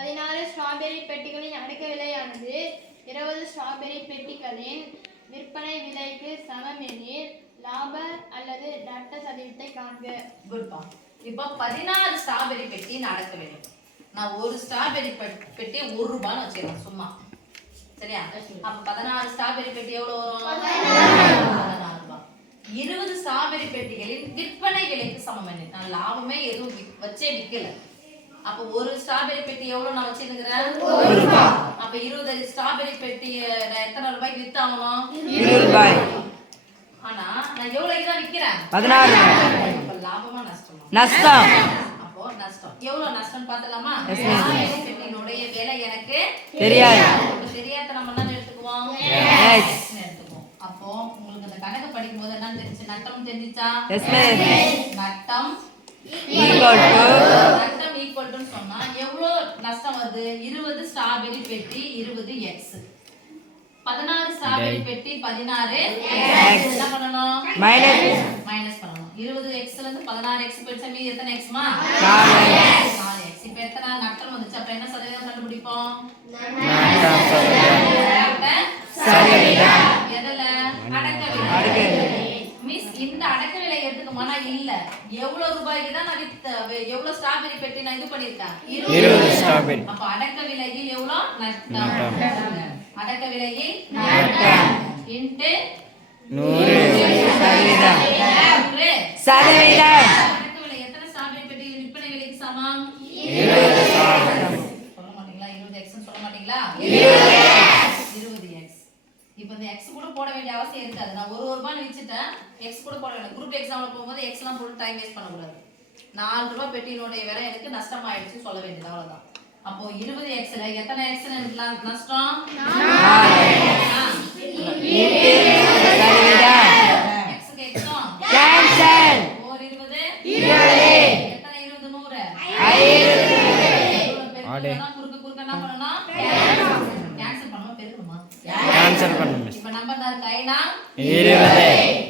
14 strawberry பெட்டிகளின் அடக்க விலையானது 20 strawberry பெட்டிகளின் விற்பனை விலைக்கு சமம் எனில் லாப அல்லது நட்ட சதவீதத்தை காண்க. குட்பா. இப்போ 16 ஸ்ட்ராபெர்ரி பெட்டியின் அடக்க விலை. நான் ஒரு ஸ்ட்ராபெர்ரி பெட்டி ₹1 வச்சிருக்கேன் சும்மா. சரியா? அப்ப 16 ஸ்ட்ராபெர்ரி பெட்டி எவ்வளவு வரும்? 14 ரூபாய். 20 ஸ்ட்ராபெர்ரி பெட்டிகளின் விற்பனை விலைக்கு சமம் என்ன? நான் லாபமே எதுவும் வச்சே விக்கல. அப்ப ஒரு ஸ்ட்ராபெர்ரி பெட்டி எவ்வளவு நான் வச்சிருக்கிறேன்? ₹1. அப்ப 20 ஸ்ட்ராபெர்ரி பெட்டி நான் எத்தனை ரூபாய்க்கு வித்தாகணும்? ₹20. ஆனா நான் எவ்வளவுக்கு தான் விக்கிறேன்? 16. அப்ப லாபமா நஷ்டமா? நஷ்டம். அப்போ நஷ்டம். எவ்வளவு நஷ்டம் பார்த்தலாமா? பெட்டியினுடைய விலை எனக்கு தெரியாது. தெரியாத நம்ம என்ன எடுத்துக்குவோம்? X எடுத்துக்குவோம். அப்போ உங்களுக்கு அந்த கணக்கு படிக்கும்போது என்ன தெரிஞ்சு? நட்டம் தெரிஞ்சிச்சா? நட்டம் ஈக்குவல் டு சொன்னா எவ்வளவு நஷ்டம் வருது? 20 ஸ்ட்ராபெர்ரி பெட்டி 20x. 16 ஸ்ட்ராபெர்ரி பெட்டி 16 என்ன பண்ணணும்? மைனஸ் பண்ணணும். 20x ல இருந்து 16x போயிடுச்சா மீதி எத்தனை xமா? 4x. இப்போ எத்தனை நட்டம் வந்துச்சு? அப்ப என்ன சதவீதம் கண்டுபிடிப்போம்? எதல? அடக்க விலை. மிஸ் இந்த அடக்க விலை எடுத்துக்கமானா இல்ல. எவ்வளவு ரூபாய்க்கு தான் நான் எவ்வளவு ஸ்ட்ராபெர்ரி பெட்டி நான் இது பண்ணிருக்கேன்? 20 ஸ்ட்ராபெர்ரி. அப்ப அடக்க விலையில் எவ்வளவு? நட்டம். அடக்க விலையில் நட்டம் இன்டு 100%. அடக்க விலை எத்தனை ஸ்ட்ராபெர்ரி பெட்டி விற்பனை விலைக்கு சமம்? 20%. சொல்ல மாட்டீங்களா? 20x ன்னு சொல்ல மாட்டீங்களா? 20x. இப்போ இந்த x கூட போட வேண்டிய அவசியம் இருக்காது. நான் ₹1 விச்சிட்டேன். x கூட போட வேண்டாம். குரூப் எக்ஸாம்ல போகும்போது x எல்லாம் போட்டு டைம் வேஸ்ட் பண்ண கூடாது. ₹4 பெட்டியினுடைய விலை எனக்கு நஷ்டம் ஆயிடுச்சு சொல்ல வேண்டியது அவ்வளவுதான். அப்போ 20x ல எத்தனை x எனக்கு நஷ்டம்? 4. x க்கு x கேன்சல். 4 20 எத்தனை 20 100 குறுக்க என்ன பண்ணனும்? கேன்சல் பண்ணனும். பெருக்கணுமா? கேன்சல் பண்ணனும். இப்போ நம்பர் தான் கைனா 20.